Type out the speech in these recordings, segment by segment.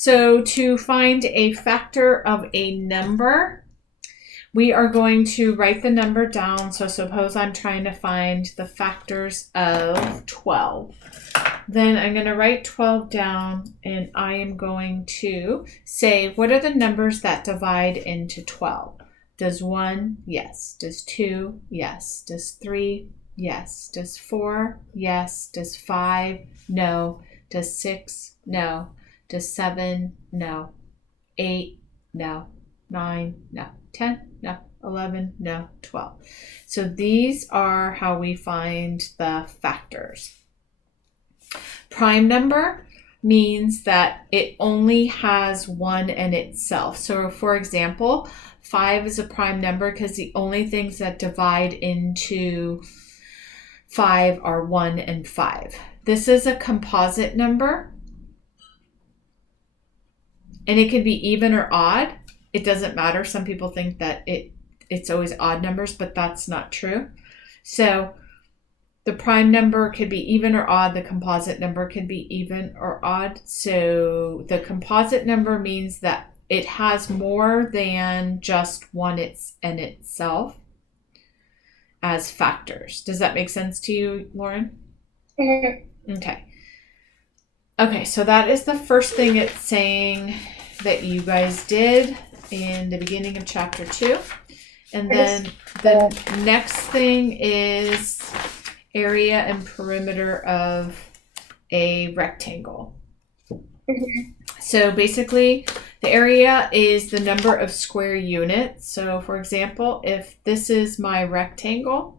So to find a factor of a number, we are going to write the number down. So suppose I'm trying to find the factors of 12. Then I'm going to write 12 down, and I am going to say, what are the numbers that divide into 12? Does 1? Yes. Does 2? Yes. Does 3? Yes. Does 4? Yes. Does 5? No. Does 6? No. Does 7? No. 8? No. 9? No. 10? No. 11? No. 12. So these are how we find the factors. Prime number means that it only has 1 in itself. So for example, 5 is a prime number because the only things that divide into 5 are 1 and 5. This is a composite number, and it can be even or odd. It doesn't matter. Some people think that it's always odd numbers, but that's not true. So the prime number could be even or odd. The composite number could be even or odd. So the composite number means that it has more than just 1 in itself as factors. Does that make sense to you, Lauren? Mm-hmm. Okay, so that is the first thing it's saying that you guys did in the beginning of chapter 2. And then the next thing is area and perimeter of a rectangle. Mm-hmm. So basically, the area is the number of square units. So for example, if this is my rectangle,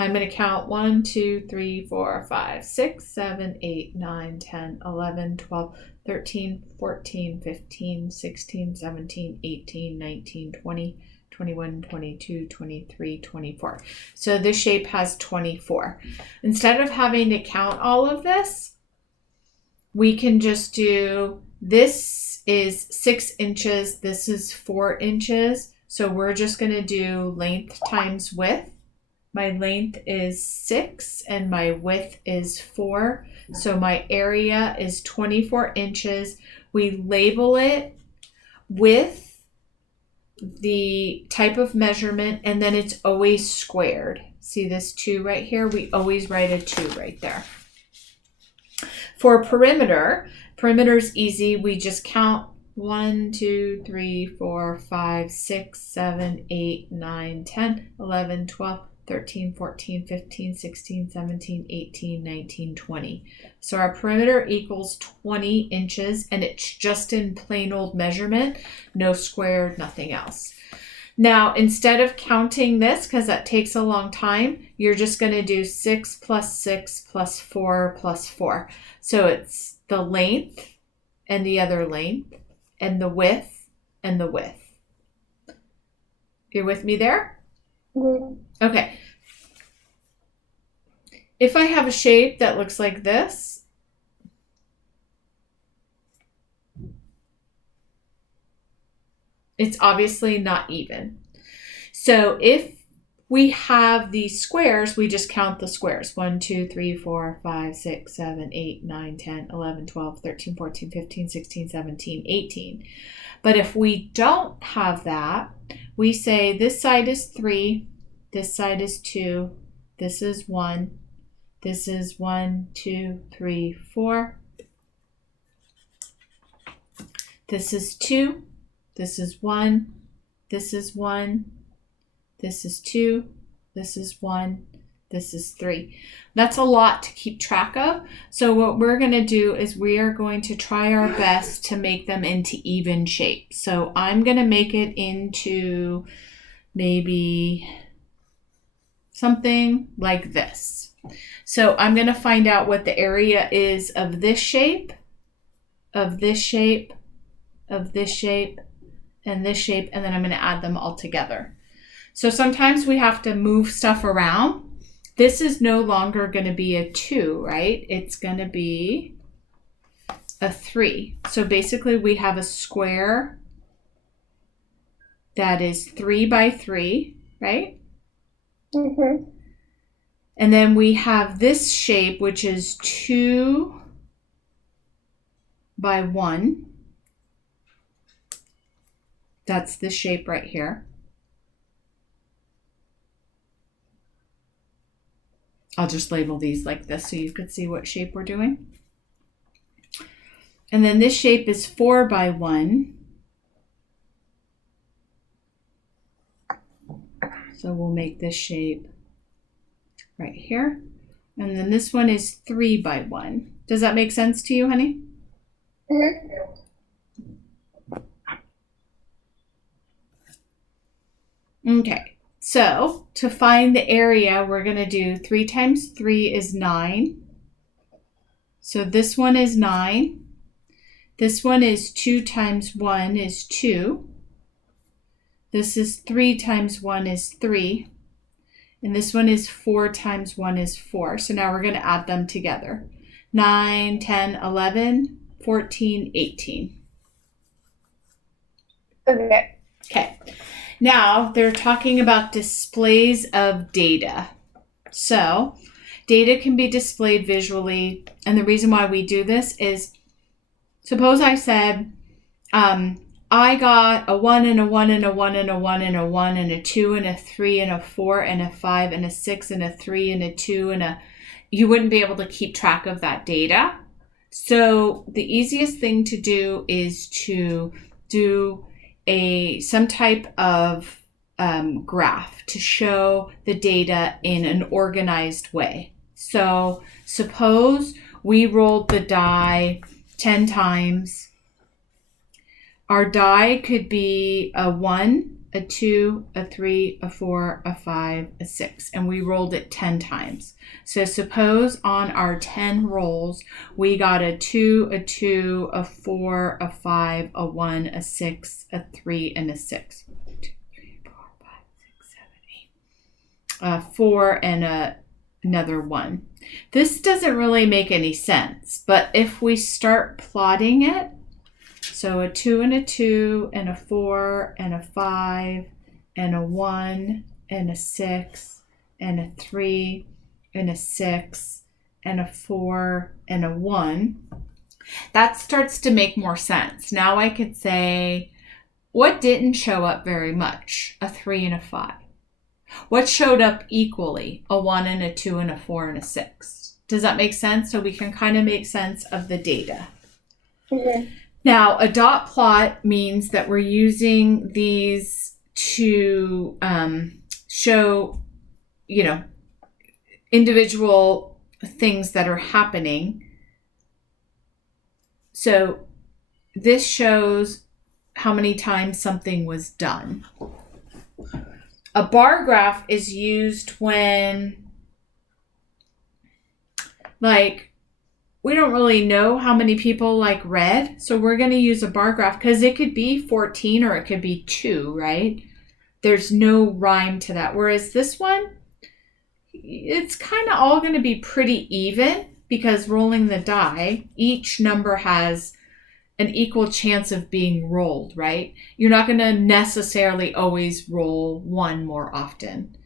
I'm going to count 1, 2, 3, 4, 5, 6, 7, 8, 9, 10, 11, 12, 13, 14, 15, 16, 17, 18, 19, 20, 21, 22, 23, 24. So this shape has 24. Instead of having to count all of this, we can just do, this is 6 inches, this is 4 inches. So we're just going to do length times width. My length is 6 and my width is 4. So my area is 24 inches. We label it with the type of measurement, and then it's always squared. See this 2 right here? We always write a 2 right there. For perimeter is easy. We just count 1, 2, 3, 4, 5, 6, 7, 8, 9, 10, 11, 12, 13, 14, 15, 16, 17, 18, 19, 20. So our perimeter equals 20 inches, and it's just in plain old measurement, no squared, nothing else. Now, instead of counting this, because that takes a long time, you're just going to do 6 plus 6 plus 4 plus 4. So it's the length and the other length and the width and the width. You're with me there? Mm-hmm. Okay. If I have a shape that looks like this, it's obviously not even. So if we have these squares, we just count the squares. 1, 2, 3, 4, 5, 6, 7, 8, 9, 10, 11, 12, 13, 14, 15, 16, 17, 18. But if we don't have that, we say this side is 3, this side is 2, this is 1, this is 1, 2, 3, 4. This is 2, this is 1, this is 1, this is 2, this is 1, this is 3. That's a lot to keep track of. So what we're going to do is we are going to try our best to make them into even shapes. So I'm going to make it into maybe something like this. So I'm going to find out what the area is of this shape, of this shape, of this shape, and this shape, and then I'm going to add them all together. So sometimes we have to move stuff around. This is no longer going to be a 2, right? It's going to be a 3. So basically we have a square that is 3 by 3, right? Mm-hmm. And then we have this shape, which is 2 by 1. That's the shape right here. I'll just label these like this so you could see what shape we're doing. And then this shape is 4 by 1. So we'll make this shape right here. And then this one is 3 by 1. Does that make sense to you, honey? Okay, so to find the area, we're going to do 3 times 3 is 9. So this one is 9. This one is 2 times 1 is 2. This is 3 times 1 is 3. And this one is 4 times 1 is 4. So now we're going to add them together. 9, 10, 11, 14, 18. Okay. Okay. Now they're talking about displays of data. So data can be displayed visually. And the reason why we do this is, suppose I said, I got a 1 and a 1 and a 1 and a 1 and a 1 and a 2 and a 3 and a 4 and a 5 and a 6 and a 3 and a 2 and a... You wouldn't be able to keep track of that data. So the easiest thing to do is to do some type of graph to show the data in an organized way. So suppose we rolled the die 10 times. Our die could be a 1, a 2, a 3, a 4, a 5, a 6, and we rolled it 10 times. So suppose on our 10 rolls, we got a 2, a 2, a 4, a 5, a 1, a 6, a 3, and a 6. 1, 2, 3, 4, 5, 6, 7, 8. 4 and another 1. This doesn't really make any sense, but if we start plotting it, so a 2 and a 2 and a 4 and a 5 and a 1 and a 6 and a 3 and a 6 and a 4 and a 1, that starts to make more sense. Now I could say, what didn't show up very much? A 3 and a 5. What showed up equally? A 1 and a 2 and a 4 and a 6. Does that make sense? So we can kind of make sense of the data. Okay. Now, a dot plot means that we're using these to show, individual things that are happening. So this shows how many times something was done. A bar graph is used when, we don't really know how many people like red, so we're going to use a bar graph because it could be 14 or it could be 2, right? There's no rhyme to that. Whereas this one, it's kind of all going to be pretty even because rolling the die, each number has an equal chance of being rolled, right? You're not going to necessarily always roll 1 more often.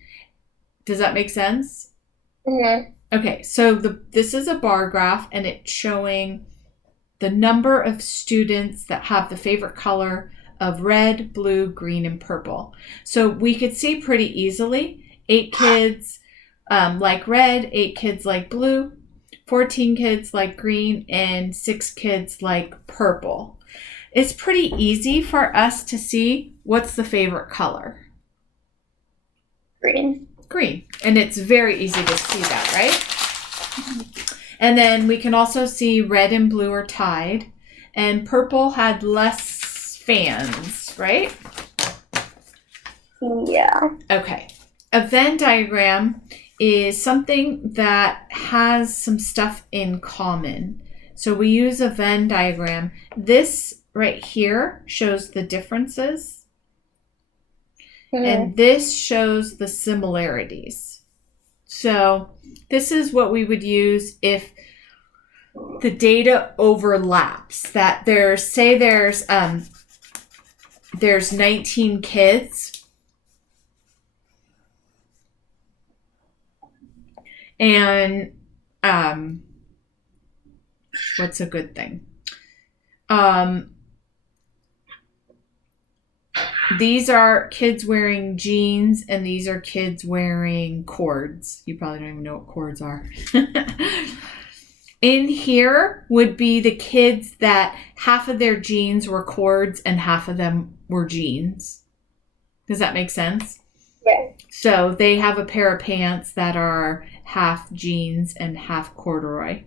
Does that make sense? Okay. Okay, so this is a bar graph and it's showing the number of students that have the favorite color of red, blue, green, and purple. So we could see pretty easily 8 kids like red, 8 kids like blue, 14 kids like green, and 6 kids like purple. It's pretty easy for us to see what's the favorite color. Green. Green. And it's very easy to see that, right? And then we can also see red and blue are tied. And purple had less fans, right? Yeah. Okay. A Venn diagram is something that has some stuff in common. So we use a Venn diagram. This right here shows the differences. And this shows the similarities. So this is what we would use if the data overlaps. That there's 19 kids. And what's a good thing? These are kids wearing jeans, and these are kids wearing cords. You probably don't even know what cords are. In here would be the kids that half of their jeans were cords and half of them were jeans. Does that make sense? Yeah. So they have a pair of pants that are half jeans and half corduroy.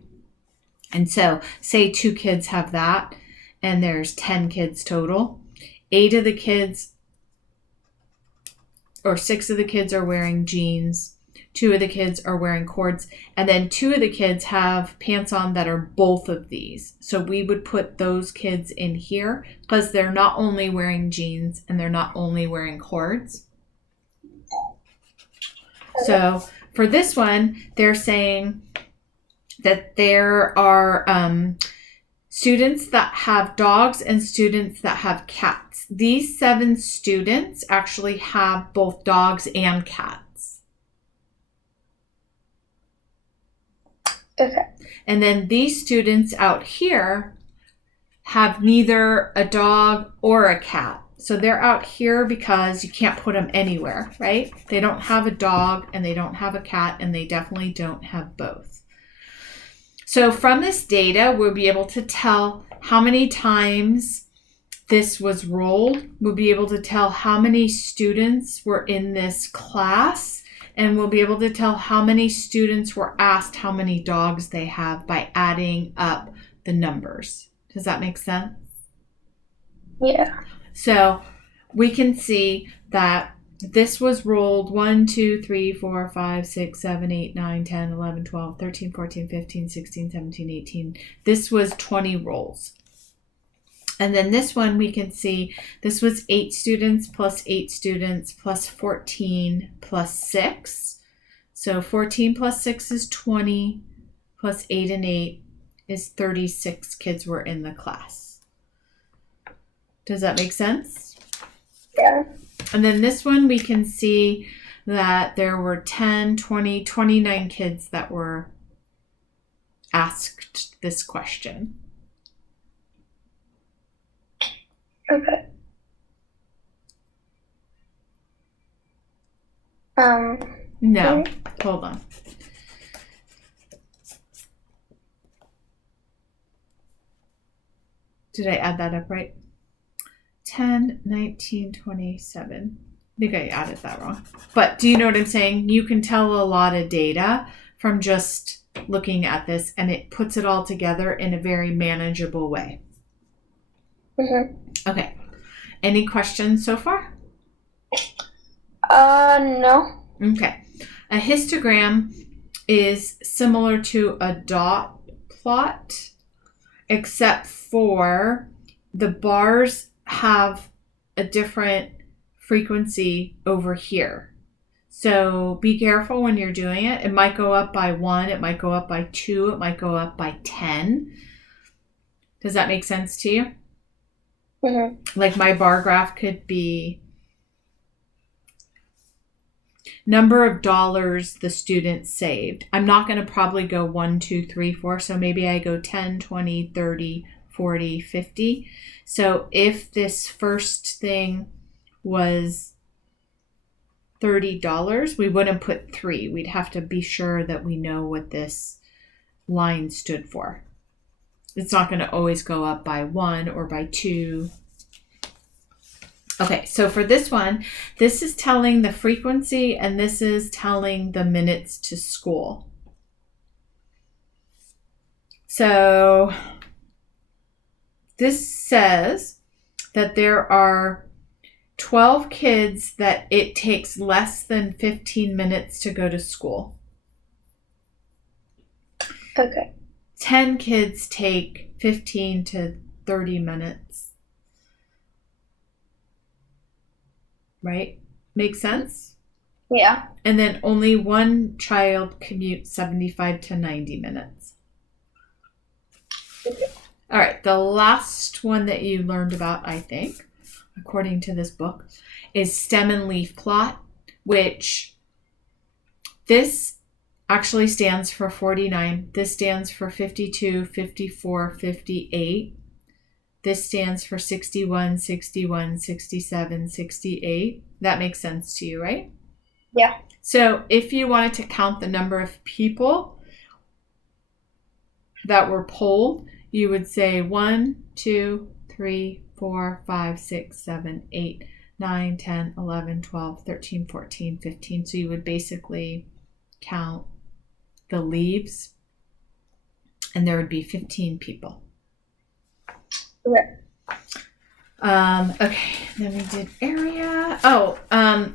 And so say 2 kids have that, and there's 10 kids total. 8 of the kids or 6 of the kids are wearing jeans. 2 of the kids are wearing cords. And then 2 of the kids have pants on that are both of these. So we would put those kids in here because they're not only wearing jeans and they're not only wearing cords. So for this one, they're saying that there are students that have dogs and students that have cats. These 7 students actually have both dogs and cats. Okay. And then these students out here have neither a dog or a cat. So they're out here because you can't put them anywhere, right? They don't have a dog and they don't have a cat, and they definitely don't have both. So from this data, we'll be able to tell how many times this was rolled. We'll be able to tell how many students were in this class, and we'll be able to tell how many students were asked how many dogs they have by adding up the numbers. Does that make sense? Yeah. So we can see that this was rolled 1, 2, 3, 4, 5, 6, 7, 8, 9, 10, 11, 12, 13, 14, 15, 16, 17, 18. This was 20 rolls. And then this one we can see this was 8 students plus 8 students plus 14 plus 6. So 14 plus 6 is 20 plus 8 and 8 is 36 kids were in the class. Does that make sense? Yeah. And then this one, we can see that there were 10, 20, 29 kids that were asked this question. Okay. No, hold on. Did I add that up right? 10, 19, 27. I think I added that wrong. But do you know what I'm saying? You can tell a lot of data from just looking at this, and it puts it all together in a very manageable way. Okay. Any questions so far? No. Okay. A histogram is similar to a dot plot, except for the bars have a different frequency over here. So be careful when you're doing it. It might go up by 1, it might go up by 2, it might go up by 10. Does that make sense to you? Like my bar graph could be number of dollars the student saved. I'm not going to probably go 1, 2, 3, 4. So maybe I go 10, 20, 30, 40, 50. So if this first thing was $30, we wouldn't put 3. We'd have to be sure that we know what this line stood for. It's not going to always go up by 1 or by 2. Okay, so for this one, this is telling the frequency and this is telling the minutes to school. So this says that there are 12 kids that it takes less than 15 minutes to go to school. Okay. 10 kids take 15 to 30 minutes. Right? Make sense? Yeah. And then only one child commutes 75 to 90 minutes. All right, the last one that you learned about, I think, according to this book, is stem and leaf plot, which this actually stands for 49. This stands for 52, 54, 58. This stands for 61, 61, 67, 68. That makes sense to you, right? Yeah. So if you wanted to count the number of people that were polled, you would say 1, 2, 3, 4, 5, 6, 7, 8, 9, 10, 11, 12, 13, 14, 15. So you would basically count the leaves, and there would be 15 people. Okay. Okay, then we did area.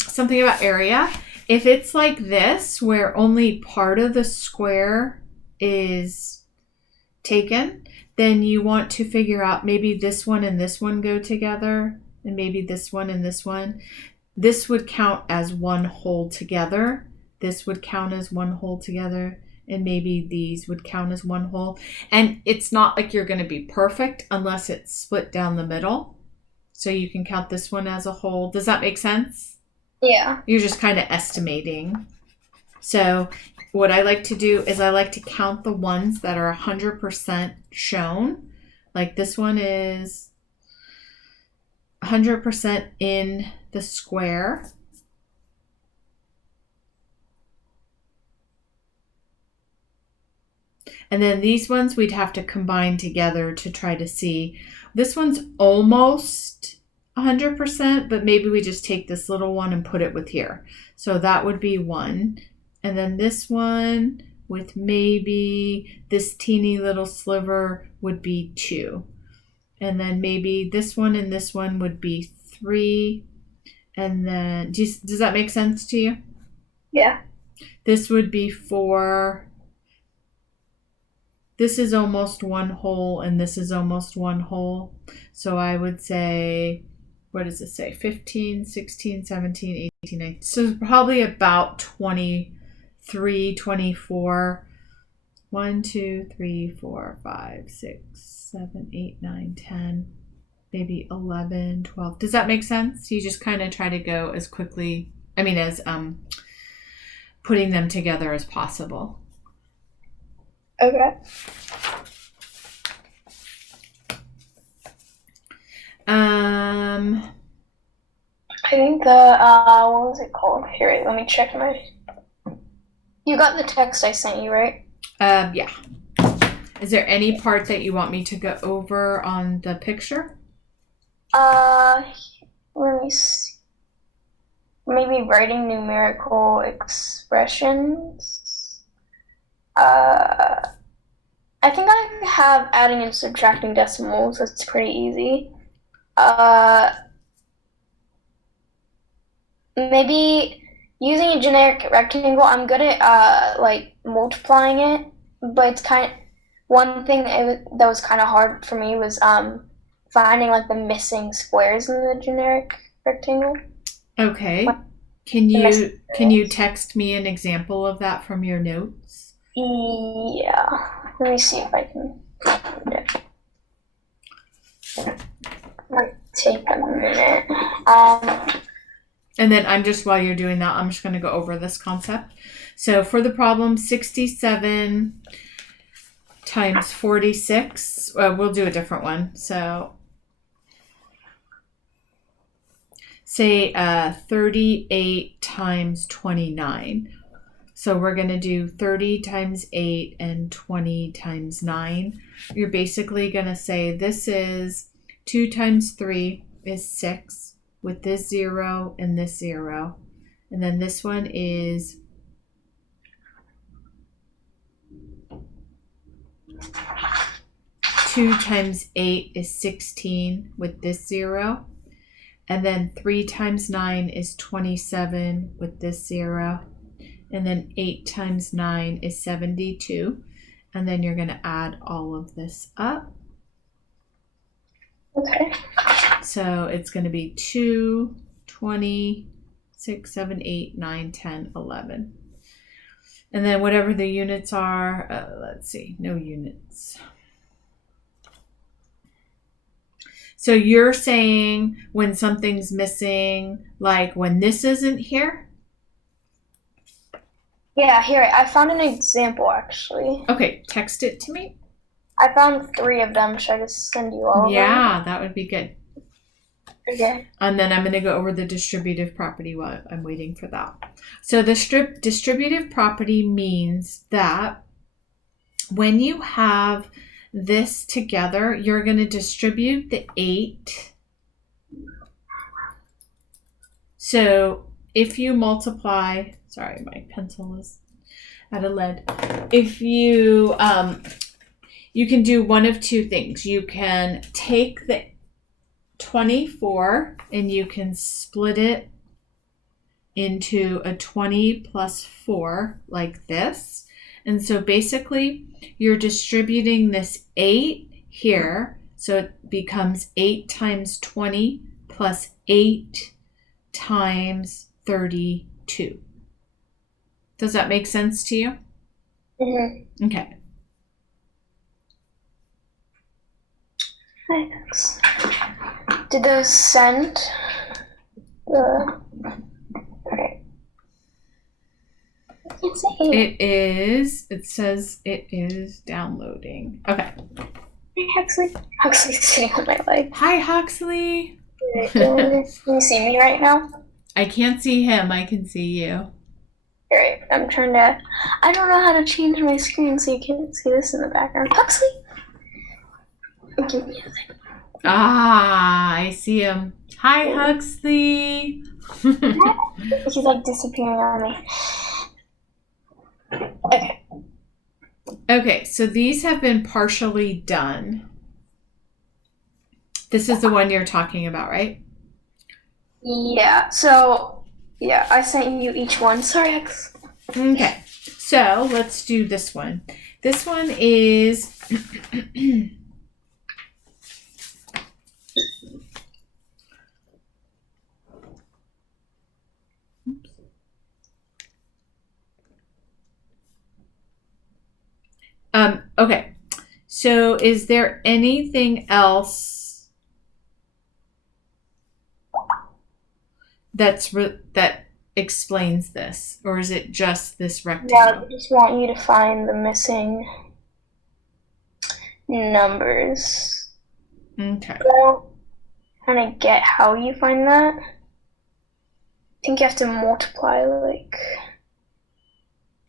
Something about area. If it's like this, where only part of the square is taken, then you want to figure out maybe this one and this one go together, and maybe this one and this one. This would count as one whole together. This would count as one whole together, and maybe these would count as one whole. And it's not like you're going to be perfect unless it's split down the middle. So you can count this one as a whole. Does that make sense? Yeah. You're just kind of estimating. So what I like to do is I like to count the ones that are 100% shown. Like this one is 100% in the square. And then these ones we'd have to combine together to try to see. This one's almost 100%, but maybe we just take this little one and put it with here. So that would be 1. And then this one with maybe this teeny little sliver would be 2. And then maybe this one and this one would be 3. And then, does that make sense to you? Yeah. This would be 4. This is almost one whole, and this is almost one whole. So I would say, what does it say? 15, 16, 17, 18, 19. So probably about 23, 24. 1, 2, 3, 4, 5, 6, 7, 8, 9, 10, maybe 11, 12. Does that make sense? You just kind of try to go as quickly, as putting them together as possible. Okay. I think the what was it called? Here, wait, let me check my. You got the text I sent you, right? Yeah. Is there any part that you want me to go over on the picture? Let me see. Maybe writing numerical expressions. I think I have adding and subtracting decimals. That's pretty easy. Maybe using a generic rectangle. I'm good at like multiplying it, but it's one thing that was kind of hard for me was finding like the missing squares in the generic rectangle. Okay. Can you text me an example of that from your notes? Yeah. Let me see if I can find it. Might take a minute. And then while you're doing that, I'm just going to go over this concept. So for the problem, 67 times 46, we'll do a different one. So say 38 times 29. So we're going to do 30 times 8 and 20 times 9. You're basically going to say this is 2 times 3 is 6 with this 0 and this 0. And then this one is 2 times 8 is 16 with this 0. And then 3 times 9 is 27 with this 0. And then 8 times 9 is 72. And then you're going to add all of this up. Okay. So it's going to be 2, 20, 6, 7, 8, 9, 10, 11. And then whatever the units are, let's see, no units. So you're saying when something's missing, like when this isn't here? Yeah, here, I found an example actually. Okay, text it to me. I found 3 of them. Should I just send you all of them? Yeah, that would be good. Okay. And then I'm going to go over the distributive property while I'm waiting for that. So the distributive property means that when you have this together, you're going to distribute the 8. So if you multiply, sorry, my pencil is out of lead. If you, you can do one of 2 things. You can take the 24 and you can split it into a 20 plus 4 like this. And so basically you're distributing this 8 here. So it becomes 8 times 20 plus 8 times 32. Does that make sense to you? Mm-hmm. Okay. Thanks. Did those send? Okay. I can't see it. It says it is downloading. Okay. Hey, Huxley. Huxley's sitting on my leg. Hi, Huxley. Can you see me right now? I can't see him. I can see you. Alright, I'm trying to... I don't know how to change my screen so you can't see this in the background. Huxley! Give me a second. Ah, I see him. Hi, Huxley. He's like disappearing on me. Okay. Okay, so these have been partially done. This is the one you're talking about, right? Yeah, so, yeah, I sent you each one. Sorry, X. Okay, so let's do this one. This one is... Okay, so is there anything else that explains this, or is it just this rectangle? Yeah, I just want you to find the missing numbers. Okay. So, kind of get how you find that. I think you have to multiply, like...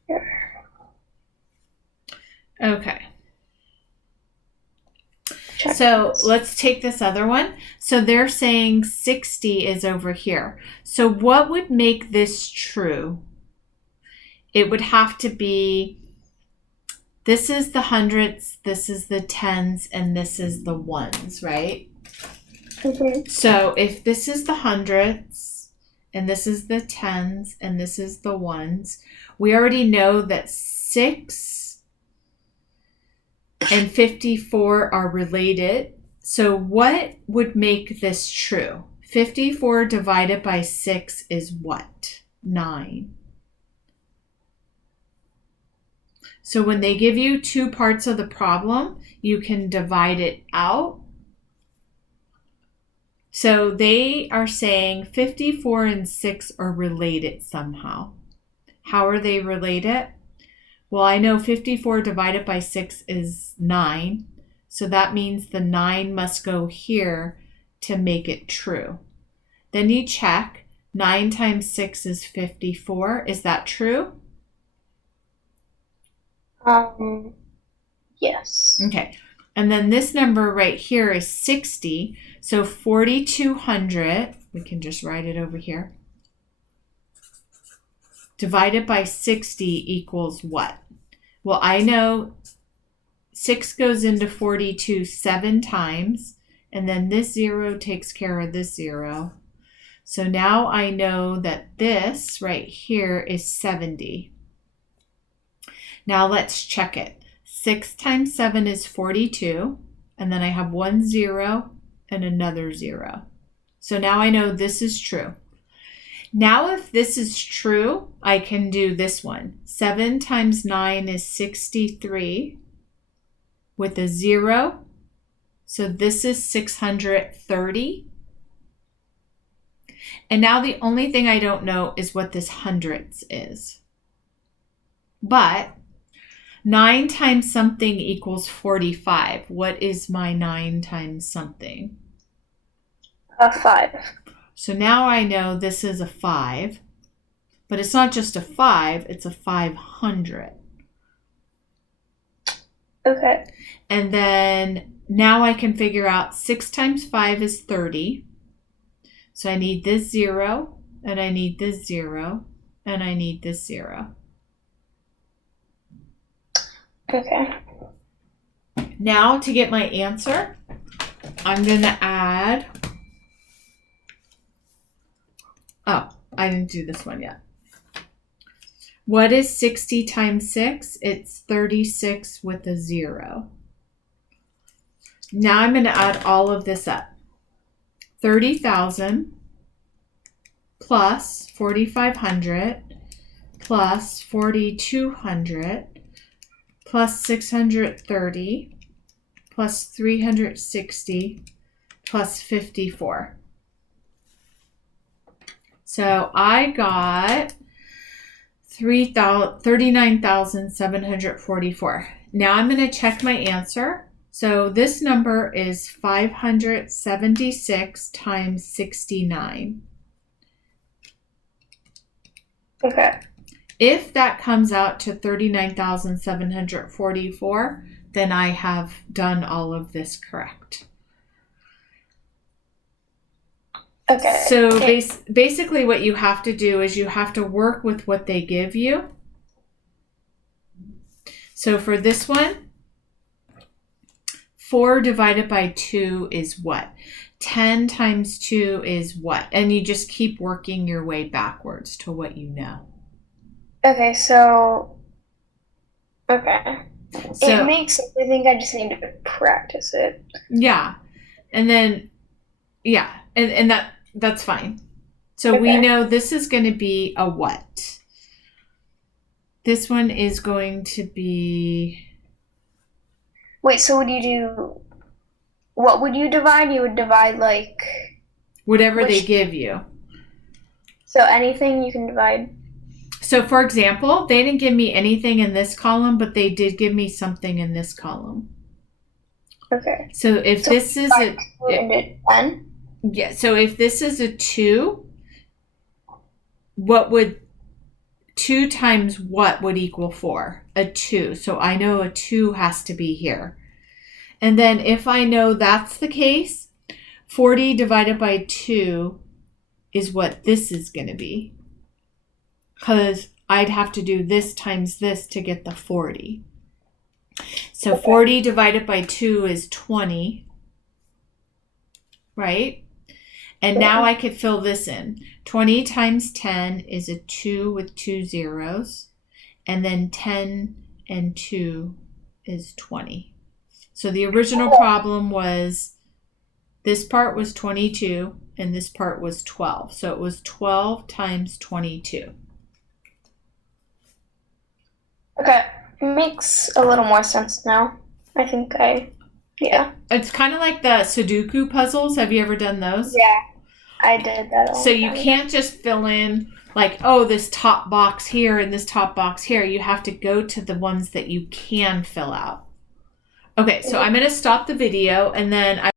Here. Okay. Check So this. let's take this other one. So they're saying 60 is over here. So what would make this true? It would have to be, this is the hundreds, this is the tens, and this is the ones, right? Mm-hmm. So if this is the hundreds, and this is the tens, and this is the ones, we already know that 6 and 54 are related. So what would make this true? 54 divided by 6 is what? 9. So when they give you 2 parts of the problem, you can divide it out. So they are saying 54 and 6 are related somehow. How are they related? Well, I know 54 divided by 6 is 9. So that means the 9 must go here to make it true. Then you check. 9 times 6 is 54. Is that true? Yes. Okay. And then this number right here is 60. So 4,200, we can just write it over here, divided by 60 equals what? Well, I know 6 goes into 42 7 times, and then this 0 takes care of this 0. So now I know that this right here is 70. Now let's check it. 6 times 7 is 42, and then I have 1 0 and another 0. So now I know this is true. Now if this is true, I can do this one. 7 times 9 is 63 with a 0. So this is 630. And now the only thing I don't know is what this hundredths is. But 9 times something equals 45. What is my 9 times something? 5. So now I know this is a 5, but it's not just a 5, it's a 500. Okay. And then now I can figure out 6 times 5 is 30. So I need this 0, and I need this 0, and I need this 0. Okay. Now to get my answer, I'm going to add... Oh, I didn't do this one yet. What is 60 times 6? It's 36 with a 0. Now I'm going to add all of this up. 30,000 plus 4,500 plus 4,200 plus 630 plus 360 plus 54. So I got 39,744. Now I'm going to check my answer. So this number is 576 times 69. Okay. If that comes out to 39,744, then I have done all of this correct. Okay. So basically what you have to do is you have to work with what they give you. So for this one, 4 divided by 2 is what? 10 times 2 is what? And you just keep working your way backwards to what you know. Okay, so... Okay. So, it makes sense. I think I just need to practice it. Yeah. And then, yeah. And that's fine. So we Okay. know this is going to be a what? This one is going to be... Wait, so would you do... What would you divide? You would divide, like... Whatever they give you. So anything you can divide? So for example, they didn't give me anything in this column, but they did give me something in this column. Okay. So if this is a... into 10? Yeah, so if this is a 2, what would 2 times what would equal 4? A 2. So I know a 2 has to be here. And then if I know that's the case, 40 divided by 2 is what this is going to be. Because I'd have to do this times this to get the 40. So 40 divided by 2 is 20. Right? And now I could fill this in. 20 times 10 is a 2 with 2 zeros. And then 10 and 2 is 20. So the original problem was this part was 22 and this part was 12. So it was 12 times 22. Okay. Makes a little more sense now. I think yeah. It's kind of like the Sudoku puzzles. Have you ever done those? Yeah. I did that all So the you time. can't just fill in like, oh, this top box here and this top box here. You have to go to the ones that you can fill out. Okay, so I'm going to stop the video and then